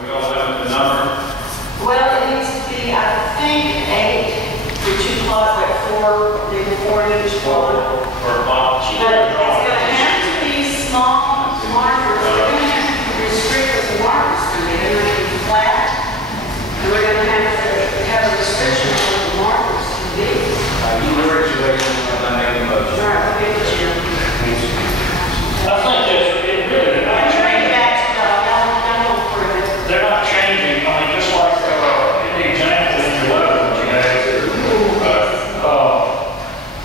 We all have the number. Well, it needs to be, I think, 8 for 2 plots, like 4, maybe 4 in each plot. For a plot. But it's going to have to be small markers. We're going to have to restrict what the markers can be. They're going to be flat. And we're going to have a restriction on what the markers can be. You were situation when I made the motion. All right, okay, Jim. I think that's it really. I'm bringing it back to y'all approve it. They're not changing. I mean, just like in the example in your letter that you had,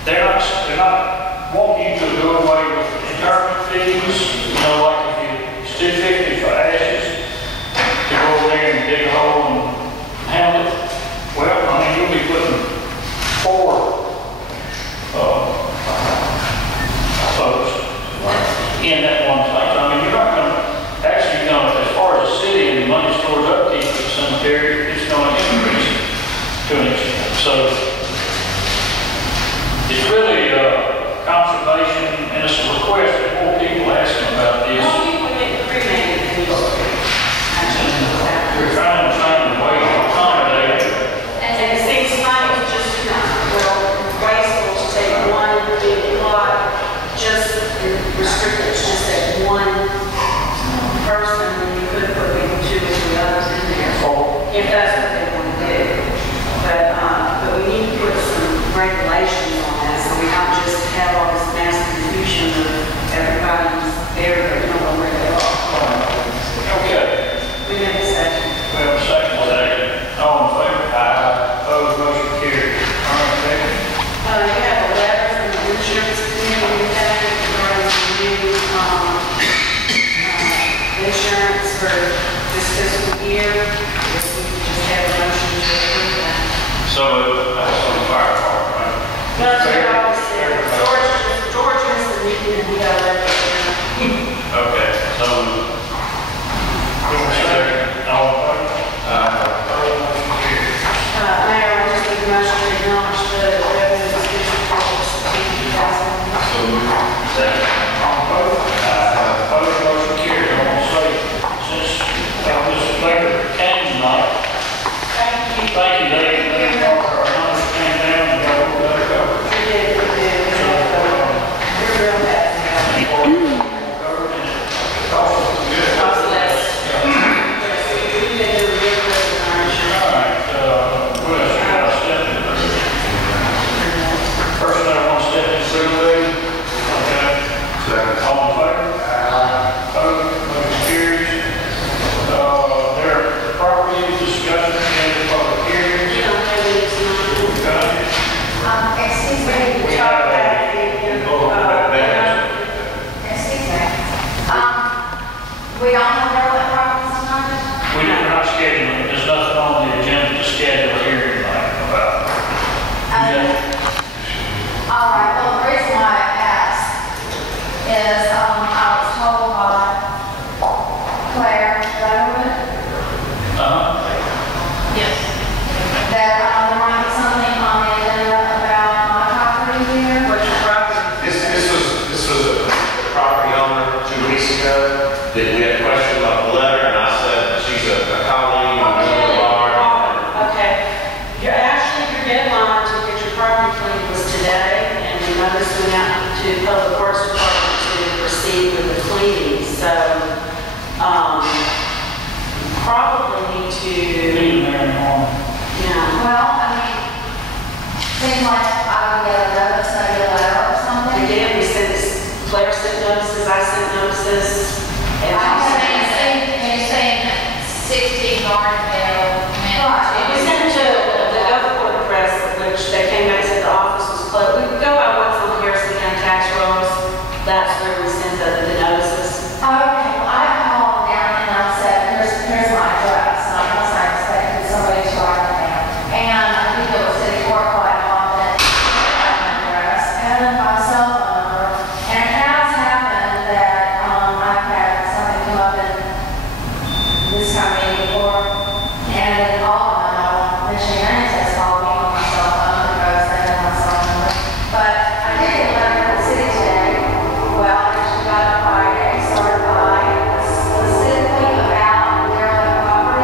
they're not wanting you to do away with interment fees. You know, like if it's $250 for ashes to go over there and dig a hole and handle it. Well, I mean, you'll be putting 4 folks in that one place. I mean, you're not going to actually as far as the city and the money towards upkeep of the cemetery, it's going to increase to an extent. So it's really conservation, and it's a request that more people asking about this. More people get cremated than used to. We're trying to find a way to accommodate it. And it seems like it's just, wasteful to take one big plot, just restrict it to just that one person, and you could put maybe 2 or 3 others in there, if that's what they want to do. But we need to put some regulations on that, so we don't just have all this mass confusion of everybody's there, but we don't know where they are. Okay. We make a second. We have a second. All in favor? Aye. Opposed? Motion carried. All right, second. You have a letter from the insurance committee regarding the new insurance for this fiscal year. If we could just have a motion to approve that. So that's on the fire department, right? No, they're all there. George is the meeting and we got a letter. Okay, so. All in favor? Mayor, I just need a motion to acknowledge the revenue distribution for 2000. So second. All opposed? Opposed? Motion carried. I want to say, since Mr. Baker came tonight, Thank you. they brought our numbers came down and got a little better coverage. We did. We're real bad. Cost less. We did do real good with our insurance. All right, what else you got? Personnel want to step in through. Okay. All in favor? Opposed? Motion carries. There are property discussion and public hearings. You don't have any tonight. Got it? Excuse me. We talked about it. Excuse me. We don't have relevant properties tonight? We're not scheduling. There's nothing on the agenda to schedule a hearing tonight about. All right, well, the reason why I asked is I was told by Claire Leatherwood Yes. that there might be something on the agenda about my property here. What's your property? This was a property owner 2 weeks ago that we had a question about the letter, and I said she's a colleague of the bar. Okay. Your deadline to get your property cleaned was today, and the notice went out to Public Works Department to proceed with the cleaning. So, probably need to, Leave there in the morning. Well, I mean, seems like I would get a notice, maybe a letter or something. we did, we sent, Claire sent notices, I sent notices. And I'm saying 60 Gardendale, we sent it to the Gulfport Press, which they came back and said the office was closed. We go by what's on Harrison County tax rolls. That's where we sent the notices. Okay, well, I called down and I said, here's my address. And I was expecting somebody to write it down. And I think it was city court quite often. Address and my cell phone number. And it has happened that I've had somebody come up and this time before, and then all of them, Michigan has called me on my cell phone because they have my cell number. But I did get a letter from the city today. Well, I actually got it Friday, certified specifically about derelict property.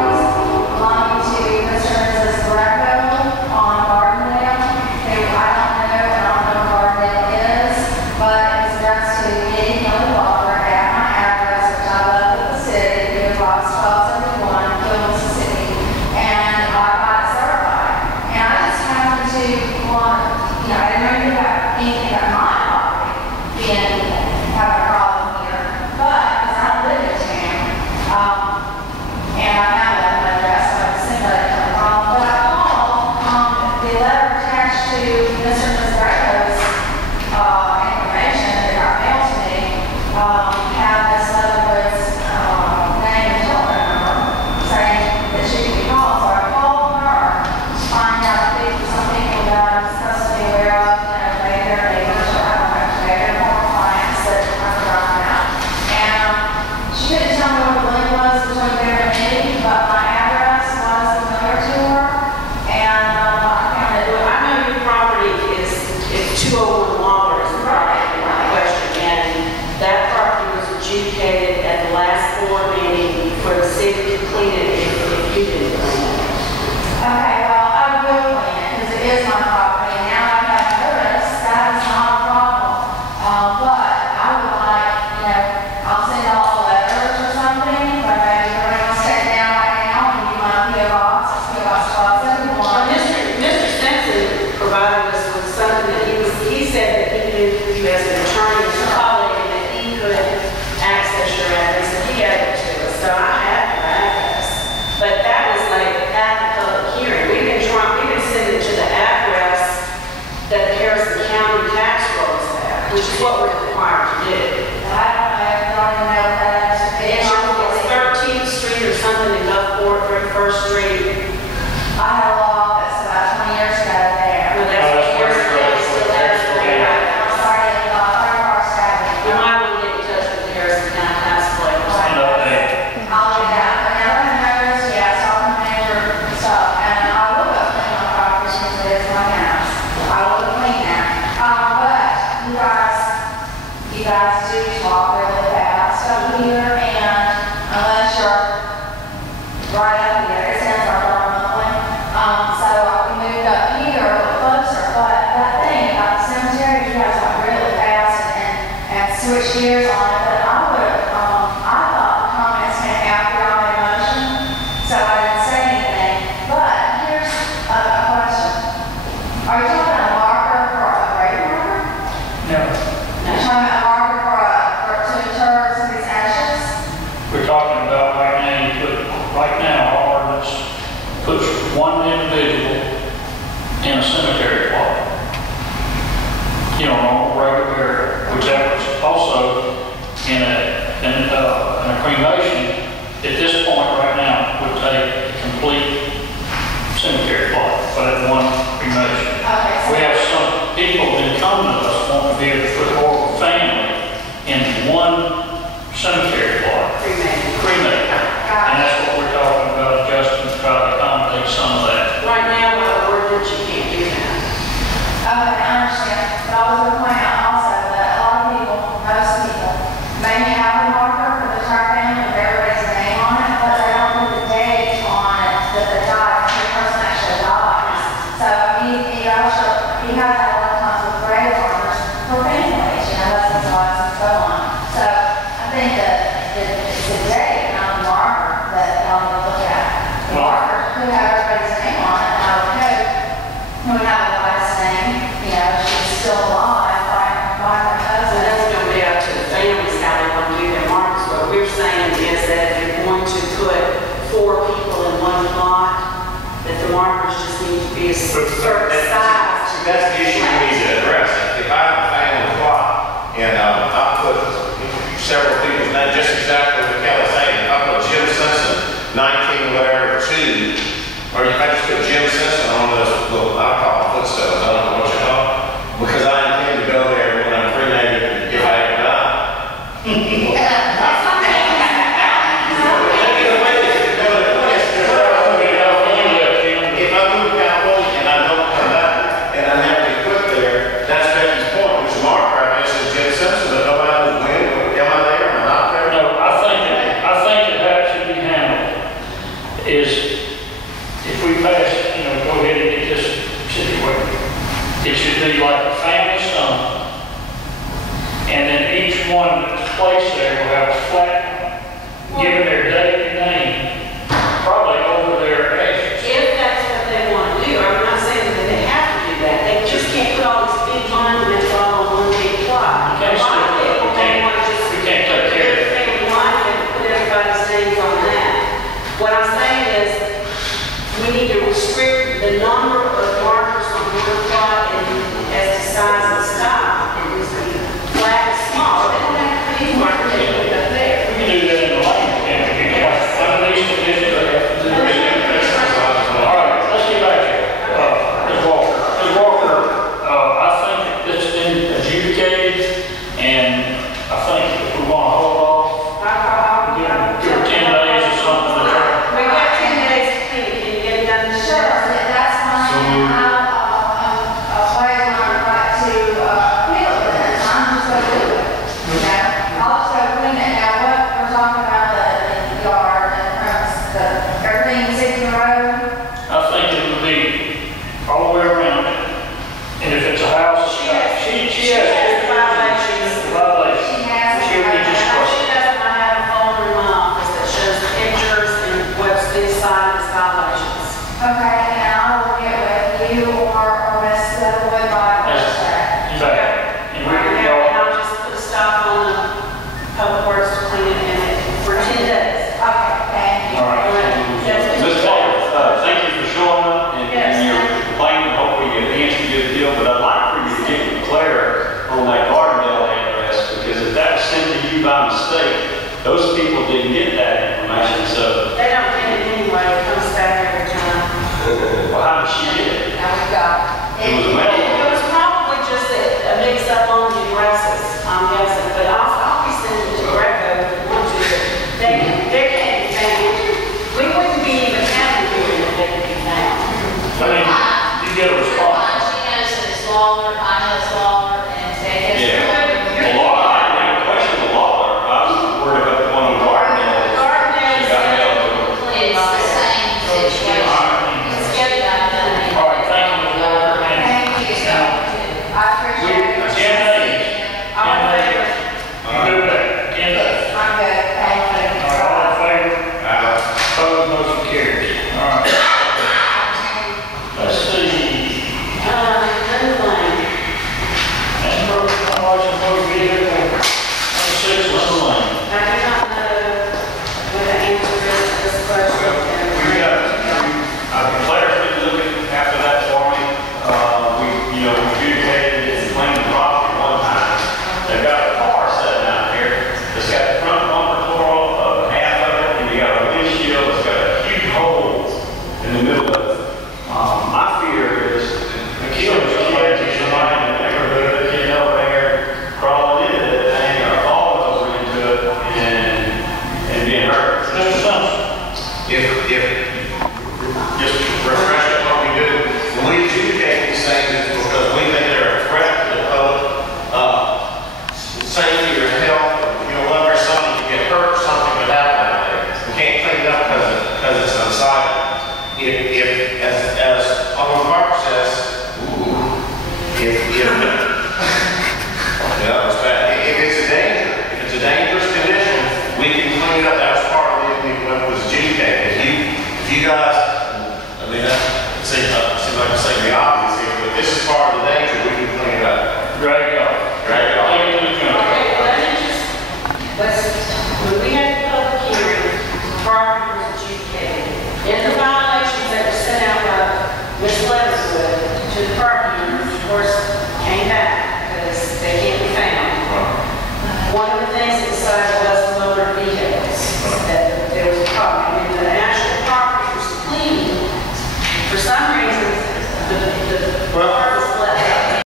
which is what we're required to do. I don't even know what that is. It's 13th Street or something in Gulfport, 31st Street. I had a law that's about 20 years ago there. Well, that's that's where where it's it's so from. that's where we're at. I'm sorry, Third Park You Avenue. might want to get in touch with the Harrison County Task Force. And update. I'll do that. But now that I noticed, yeah, I saw the manager and stuff, and I will go clean my property since it is my house. I will go clean that. But you guys do talk really fast over here, and unless you're right up here, it sounds like we're mumbling. So we moved up here a little closer, but that thing about the cemetery, you guys went really fast and switched gears on it, but I would have, I thought the comments came after I made a motion, so I didn't say anything. But here's a question. Are you talking about a marker for a grave marker? No, You're talking about a marker to inter somebody's ashes? we're talking about right now, our ordinance puts one individual in a cemetery plot. You know, on a regular burial, which that was also in a cremation. At this point right now, would take a complete cemetery plot for that one cremation. Okay, so We have some people that come to us want to be able to put the whole family in one cemetery plot, cremate. And that's what we're talking about, adjusting to try to accommodate some of that. Right now, by the ordinance, you can't do that. okay, I understand. But I was going to point out also that a lot of people, most people, may have a marker for the entire family with everybody's name on it, but they don't put the date on it that they died, when the person actually dies. So you have that a lot of times with grave markers for families, husbands, wives, and so on. So I think that it's the date, not the marker, that y'all need to look at. The marker could have everybody's name on it, and I would hope we have a wife's name, she's still alive by her So husband. that's going to be up to the families how they want to do their marks. What we're saying is that if you're going to put 4 people in one plot, that the markers just need to be a certain size. See, that's the issue we need to address. If I have a family plot and I put several people's names, just exactly what Kelly's saying, I put Jim Simpson, 19 whatever, 2, or I just put Jim Simpson on those little, I call them footstones, I don't know what you call them, because I intend to go there when I'm cremated if I ever die. If I move to California and I don't come back and I never get put there, that's Becky's point, which Mark right now says Jim Simpson, but nobody knows when, am I there, am I not there? No, I think that should be handled is if we pass, go ahead and get this situated. It should be like a family sum. And then each one that's placed there will have a flag given their date and name, probably over their ashes. If that's what they want to do, I'm not saying that they have to do that. They just can't put all these big monuments all on one big plot. You can't A lot of stick- people, you they can't- want to just we can't take care of it. everything one and put everybody's names on that. What I'm saying is, we need to restrict the number of markers on one plot and as to size and style. And this flag is small, they don't have to be markers, they put it up there. We can do that in the lane, can't we? Under these conditions, they have to do that. All right, let's get back to Ms. Walker. Ms. Walker, I think it's been adjudicated, and I think if we want to hold off, give her 10 days or something to try. We got 10 days to clean it, can you get it done this Sure, year? that's fine. I'll wait my right to appeal it, then I'm just going to do it. I'll just go clean it. Now, what we're talking about, the yard and everything sitting in the road. I think it would be all the way around. And if it's a house, she has violations. violations. She has. She would be just She doesn't have a folder in my office that shows pictures and what's inside of his violations. Okay, and I will get with you or Miss Wood by Thursday. Exactly. And we Right can now, and go, I'll just put a stop on the public works to clean it for 10 days. Okay, thank you. all right. Ms. Walker, thank you for showing up and your complaint, and hopefully you answered your deal, but I'd like for you to get with Claire on that garden opposed, motion carries. All right. Let's see. Linda Lane. And motor vehicle, number 6, Linda Lane. I do not know what the answer is to this question. Claire's been looking after that for me. We adjudicated and claimed the property one time. They've got a car sitting out here that's got the front bumper tore off, half of it, and you got a windshield that's got a huge hole in the middle of it. My fear is the kid is somebody in the neighborhood that get over there crawling into that thing or falling over into it and being hurt. Mr. Thompson. Just refresh up what we do. When we adjudicate these things, it's because we think they're a threat to the public, safety or health, whether somebody could get hurt, something could happen out there. We can't clean it up because it's unsightly. If